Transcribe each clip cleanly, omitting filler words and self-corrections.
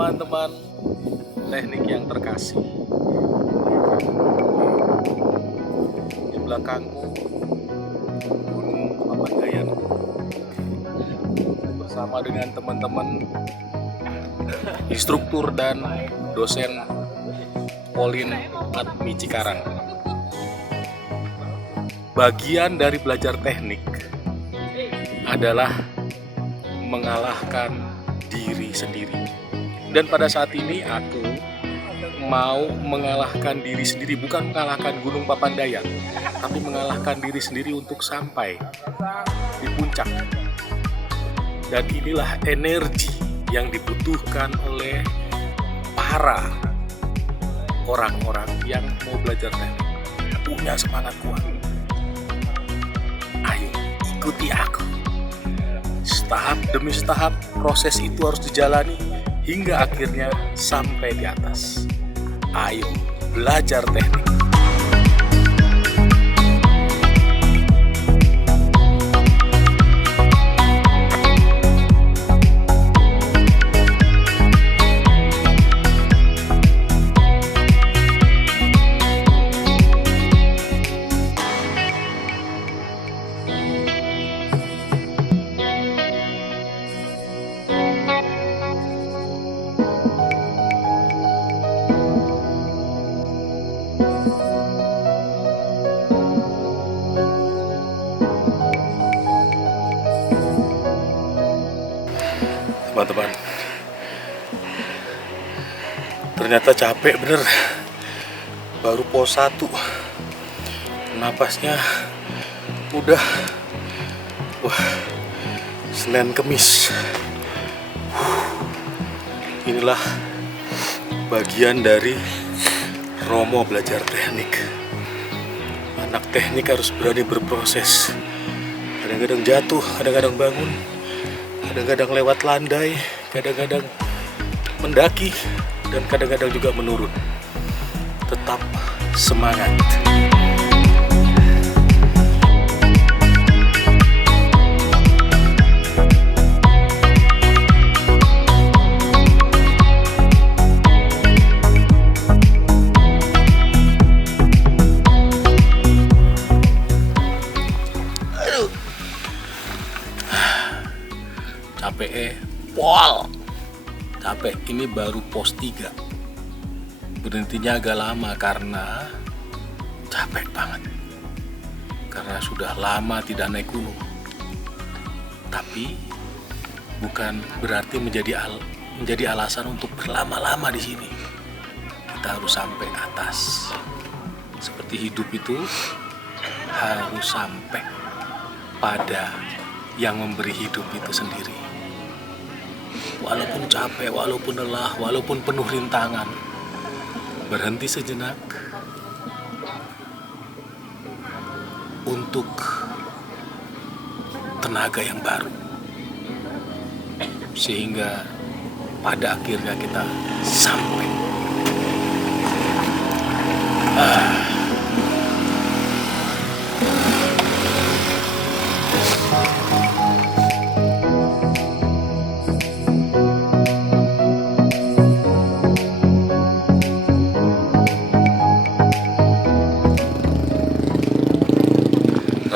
teman-teman teknik yang terkasih, di belakangku Gunung Papandayan bersama dengan teman-teman instruktur dan dosen Polin Admi Cikarang. Bagian dari belajar teknik adalah mengalahkan diri sendiri. Dan pada saat ini aku mau mengalahkan diri sendiri, bukan mengalahkan Gunung Papandayan, tapi mengalahkan diri sendiri untuk sampai di puncak. Dan inilah energi yang dibutuhkan oleh para orang-orang yang mau belajar teknik, punya semangat kuat. Ayo ikuti aku. Tahap demi tahap proses itu harus dijalani hingga akhirnya sampai di atas. Ayo belajar teknik. Teman-teman, ternyata capek bener. Baru pos 1, napasnya udah Senin Kemis. Inilah bagian dari Romo belajar teknik. Anak teknik harus berani berproses. Kadang-kadang jatuh, kadang-kadang bangun, kadang-kadang lewat landai, kadang-kadang mendaki, dan kadang-kadang juga menurun. Tetap semangat. Capek, ini baru pos 3. Berhentinya agak lama karena capek banget, karena sudah lama tidak naik gunung. Tapi bukan berarti menjadi alasan untuk berlama-lama di sini. Kita harus sampai atas. Seperti hidup itu harus sampai pada yang memberi hidup itu sendiri. Walaupun capek, walaupun lelah, walaupun penuh rintangan, berhenti sejenak untuk tenaga yang baru, sehingga pada akhirnya kita sampai.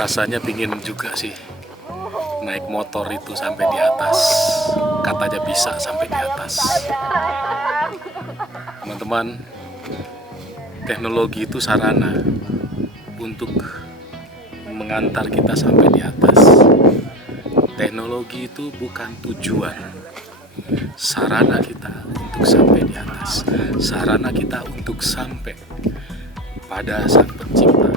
Rasanya pingin juga sih naik motor itu sampai di atas. Katanya bisa sampai di atas. Teman-teman, teknologi itu sarana untuk mengantar kita sampai di atas. Teknologi itu bukan tujuan. Sarana kita untuk sampai di atas. Sarana kita untuk sampai pada Sang Pencipta.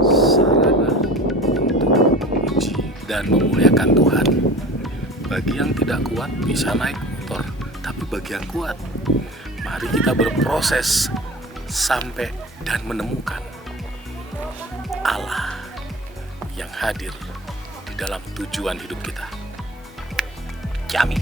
Sarana untuk memuji dan memuliakan Tuhan. Bagi yang tidak kuat bisa naik motor, tapi bagi yang kuat, mari kita berproses sampai dan menemukan Allah yang hadir di dalam tujuan hidup kita. Kami.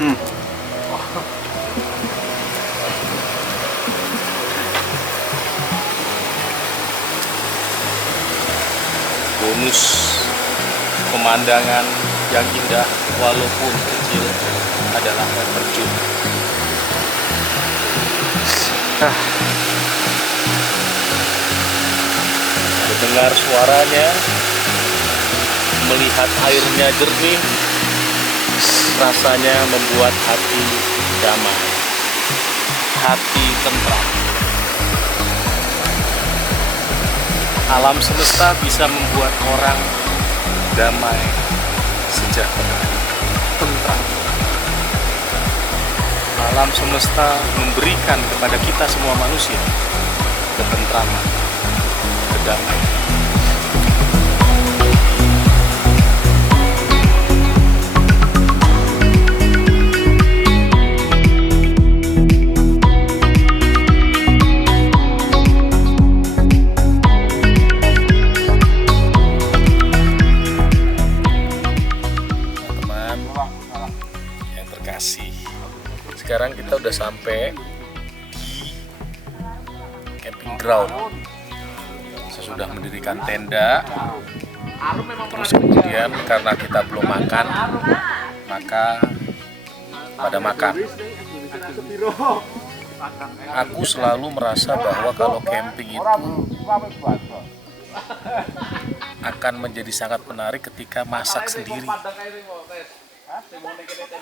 Bonus pemandangan yang indah walaupun kecil adalah air terjun. Mendengar suaranya, melihat airnya jernih, rasanya membuat hati damai, hati tentram. Alam semesta bisa membuat orang damai, sejahtera, tentram. Alam semesta memberikan kepada kita semua manusia ketentraman, kedamaian. Sekarang kita udah sampai di camping ground. Sesudah mendirikan tenda, terus kemudian karena kita belum makan, maka pada makan. Aku selalu merasa bahwa kalau camping itu akan menjadi sangat menarik ketika masak sendiri.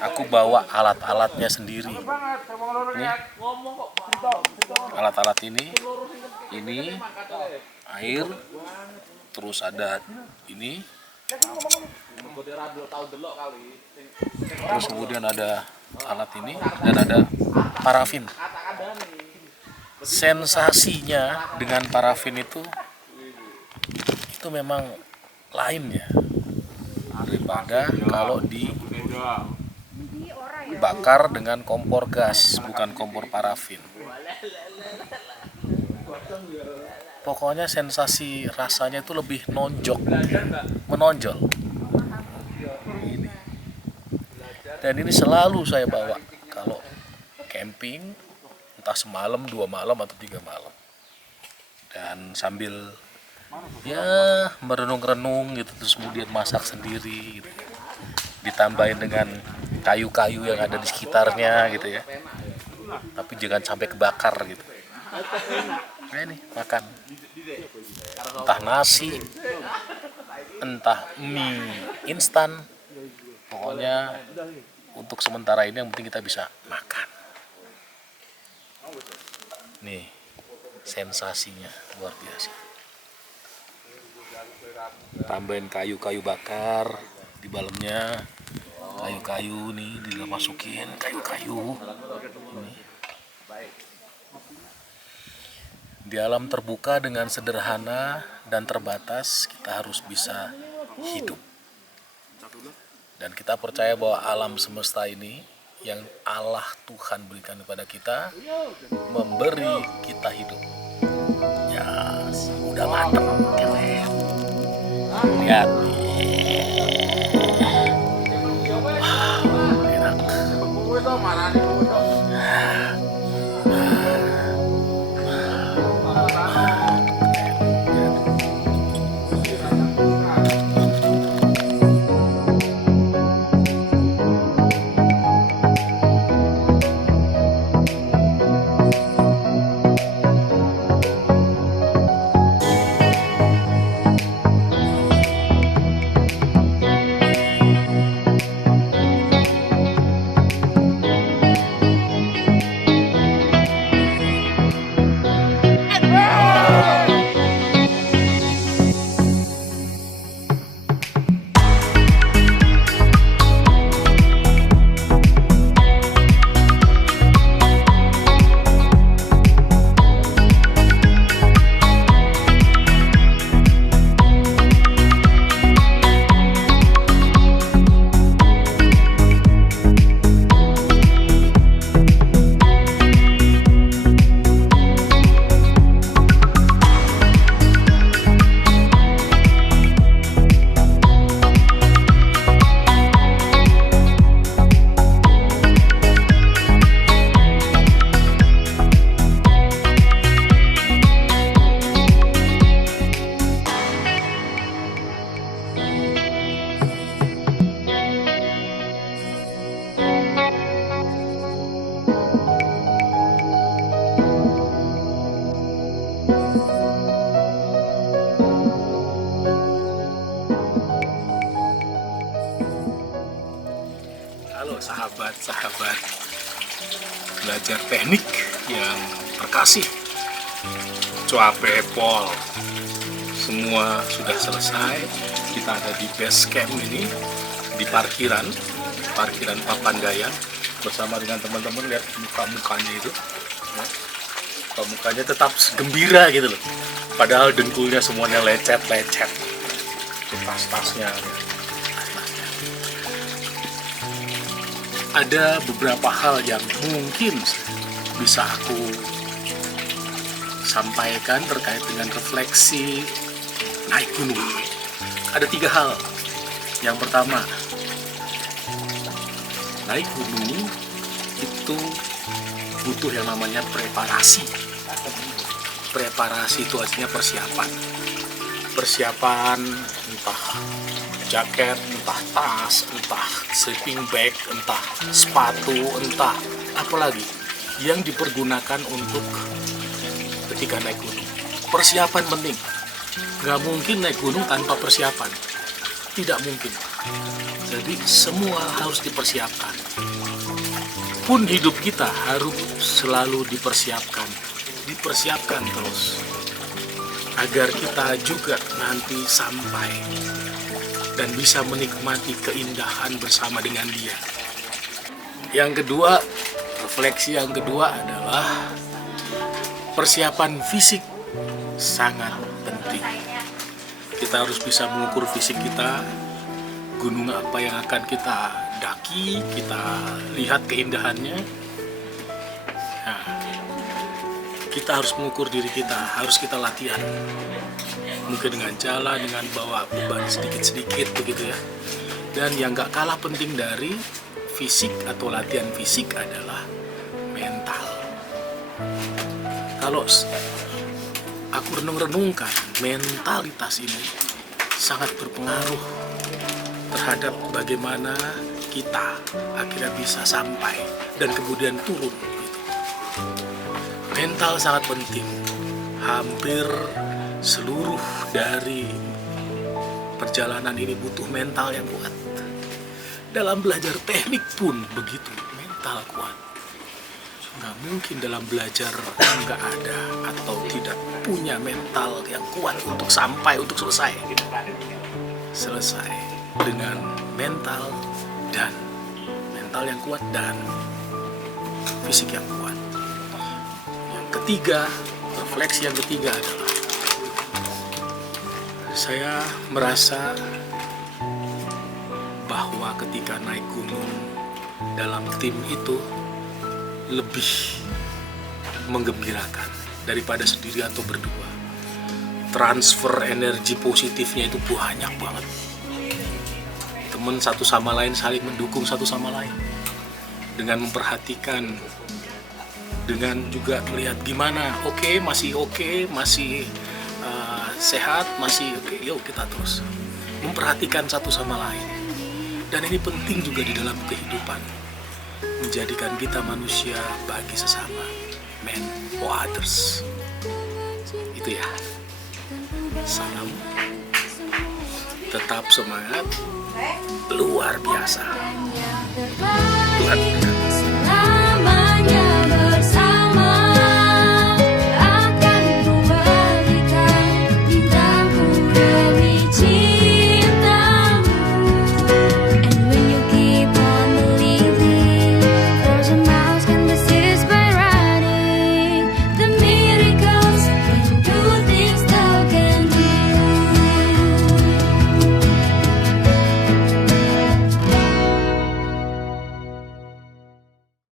Aku bawa alat-alatnya sendiri. Nih, alat-alat ini air, terus ada ini, terus kemudian ada alat ini dan ada parafin. Sensasinya dengan parafin itu memang lainnya daripada kalau dibakar dengan kompor gas, bukan kompor parafin. Pokoknya sensasi rasanya itu lebih menonjol. Ini. Dan ini selalu saya bawa kalau camping, entah semalam, 2 malam atau 3 malam. Dan sambil merenung-renung gitu, terus kemudian masak sendiri gitu. Ditambahin dengan kayu-kayu yang ada di sekitarnya gitu ya, tapi jangan sampai kebakar gitu. Nah ini makan, entah nasi, entah mie instan, pokoknya untuk sementara ini yang penting kita bisa makan. Nih sensasinya luar biasa. Tambahin kayu-kayu bakar di dalamnya, kayu-kayu nih dimasukin kayu-kayu ini. Di alam terbuka dengan sederhana dan terbatas kita harus bisa hidup. Dan kita percaya bahwa alam semesta ini yang Allah Tuhan berikan kepada kita memberi kita hidup. Ya, udah mateng, keren. Lihat nih. Wow, enak. Halo sahabat-sahabat belajar teknik yang terkasih, cuape pol, semua sudah selesai. Kita ada di base camp ini, di parkiran Papandayan, bersama dengan teman-teman. Lihat muka-mukanya itu, muka-mukanya tetap gembira gitu loh, padahal dengkulnya semuanya lecet-lecet, tas-tasnya. Ada beberapa hal yang mungkin bisa aku sampaikan terkait dengan refleksi naik gunung. Ada 3 hal. Yang pertama, naik gunung itu butuh yang namanya preparasi. Preparasi itu artinya persiapan entah jaket, entah tas, entah sleeping bag, entah sepatu, entah apalagi yang dipergunakan untuk ketika naik gunung. Persiapan penting. Gak mungkin naik gunung tanpa persiapan. Tidak mungkin. Jadi semua harus dipersiapkan. Pun hidup kita harus selalu dipersiapkan. Dipersiapkan terus. Agar kita juga nanti sampai dan bisa menikmati keindahan bersama dengan dia. Yang kedua, refleksi yang kedua adalah persiapan fisik sangat penting. Kita harus bisa mengukur fisik kita, gunung apa yang akan kita daki, kita lihat keindahannya. Nah, kita harus mengukur diri kita, harus kita latihan. Mungkin dengan jalan, dengan bawa beban sedikit-sedikit begitu ya. Dan yang gak kalah penting dari fisik atau latihan fisik adalah mental. Kalau aku renung-renungkan, mentalitas ini sangat berpengaruh terhadap bagaimana kita akhirnya bisa sampai dan kemudian turun gitu. Mental sangat penting. Hampir seluruh dari perjalanan ini butuh mental yang kuat. Dalam belajar teknik pun begitu, mental kuat. Nggak mungkin dalam belajar nggak ada atau tidak punya mental yang kuat untuk sampai, untuk selesai. Selesai dengan mental yang kuat dan fisik yang kuat. Yang ketiga, refleksi yang ketiga adalah saya merasa bahwa ketika naik gunung dalam tim itu lebih menggembirakan daripada sendiri atau berdua. Transfer energi positifnya itu banyak banget. Teman satu sama lain saling mendukung satu sama lain dengan memperhatikan, dengan juga melihat gimana, masih sehat, masih oke, yuk kita terus memperhatikan satu sama lain. Dan ini penting juga di dalam kehidupan, menjadikan kita manusia bagi sesama, man for others. Itu ya. Salam, tetap semangat, luar biasa. Tuhan